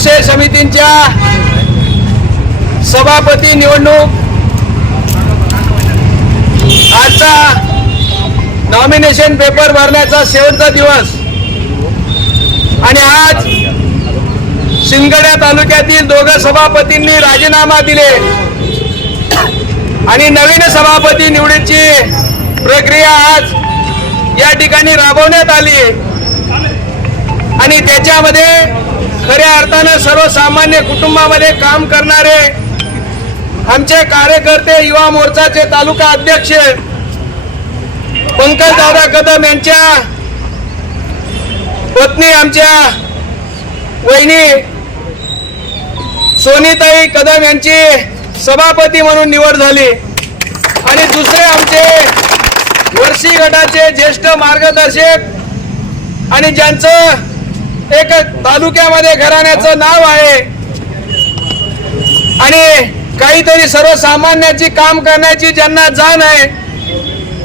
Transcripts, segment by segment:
समितींच्या सभापती निवडणूक. आजचा नॉमिनेशन पेपर भरण्याचा शेवटचा दिवस. आणि आज शिंगड्या तालुक्यातील दोघं सभापतींनी राजीनामा दिले. आणि नवीन सभापती निवडीची प्रक्रिया आज या ठिकाणी राबवण्यात आली. आणि त्याच्यामध्ये खऱ्या अर्थानं सर्वसामान्य कुटुंबामध्ये काम करणारे आमचे कार्यकर्ते युवा मोर्चाचे तालुका अध्यक्ष पंकज दादा कदम यांच्या पत्नी आमच्या वहिनी सोनीताई कदम यांची सभापती म्हणून निवड झाली. आणि दुसरे आमचे वर्षी गटाचे ज्येष्ठ मार्गदर्शक आणि ज्यांचं एक तालुक्यामध्ये घराण्याचं नाव आहे. आणि काहीतरी सर्वसामान्याची काम करण्याची ज्यांना जाण आहे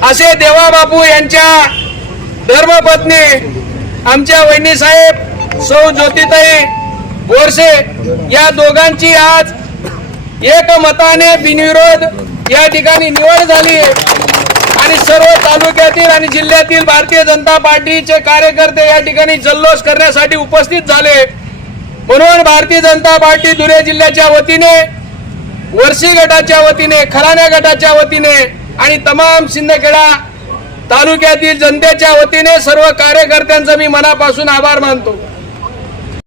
असे देवाबापू यांच्या धर्मपत्नी आमच्या वहिनीसाहेब सौ ज्योतिताई बोरसे या दोघांची आज एकमताने बिनविरोध या ठिकाणी निवड झाली आहे. आणि सर्व तालुक्यातील आणि जिल्ह्यातील भारतीय जनता पार्टीचे कार्यकर्ते या ठिकाणी जल्लोष करण्यासाठी उपस्थित झाले. म्हणून भारतीय जनता पार्टी धुळे जिल्ह्याच्या वतीने वर्षी गटाच्या वतीने खराण्या गटाच्या वतीने आणि तमाम शिंदखेडा तालुक्यातील जनतेच्या वतीने सर्व कार्यकर्त्यांचा मी मनापासून आभार मानतो.